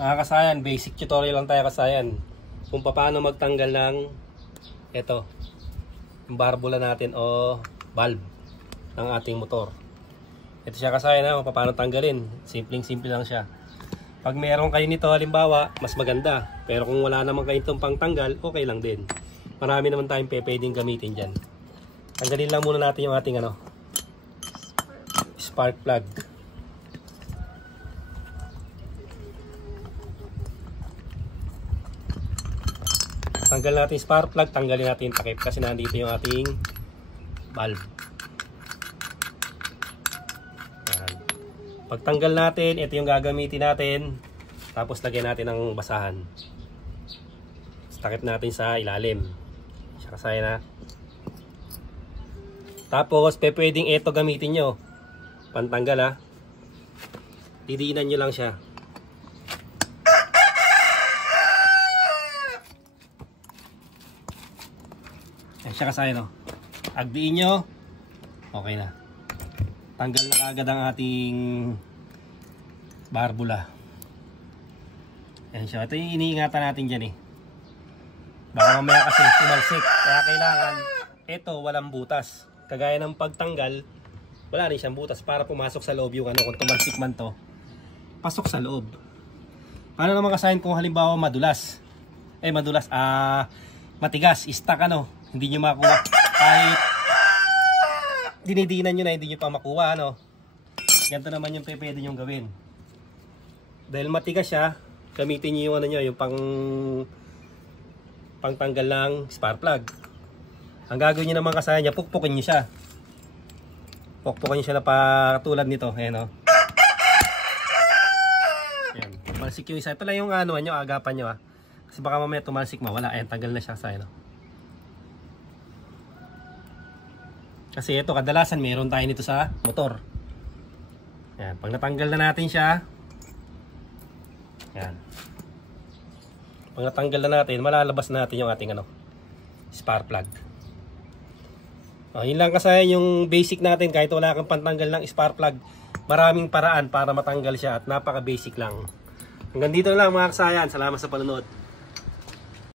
Mga kasayan, basic tutorial lang tayo kasayan kung paano magtanggal ng ito, yung barbula natin o valve ng ating motor. Ito siya kasayan ha, kung paano tanggalin. Simpleng-simple lang siya. Pag meron kayo nito halimbawa, mas maganda. Pero kung wala naman kayo itong pangtanggal, okay lang din. Marami naman tayong pwedeng gamitin dyan. Tanggalin lang muna natin yung ating spark plug. Tanggal natin yung spark plug, tanggalin natin yung takip kasi nandito yung ating valve. Ayan. Pagtanggal natin, ito yung gagamitin natin. Tapos lagyan natin ng basahan. Takip natin sa ilalim. Siya kasaya na. Tapos, pwedeng ito gamitin nyo. Pantanggal ha. Didiinan nyo lang siya. Ayan siya kasaya no. Agdiin nyo. Okay na. Tanggal na kaagad ang ating barbula. Ayan siya. Ito yung iniingatan natin dyan eh. Baka mamaya kasi tumalsik. Kaya kailangan ito walang butas. Kagaya ng pagtanggal, wala rin siyang butas para pumasok sa loob yung kung tumalsik man to, pasok sa loob. Paano naman kasayin kung halimbawa madulas? Matigas, stuck hindi nyo makuha. Kahit dinidinan nyo na hindi nyo pa makuha Ganito naman yung pwede nyo gawin. Dahil matigas siya, gamitin nyo yung yung pangtanggal ng spark plug. Ang gagawin nyo naman kasayan niya, pukpukin nyo siya. Pukpukin nyo siya na patulad nito. Ayan Ayan. Tumalsik yung isa. Ito lang yung nyo, agapan nyo Kasi baka mamaya tumalsik mawala. Ayan, tanggal na siya kasayan Kasi ito, kadalasan meron tayo nito sa motor. Ayan, pag natanggal na natin siya, ayan. Pag natanggal na natin, malalabas natin yung ating spark plug. Yun lang kasi yung basic natin. Kahit wala kang pantanggal ng spark plug, maraming paraan para matanggal siya at napaka basic lang. Hanggang dito lang mga kasayan. Salamat sa panonood.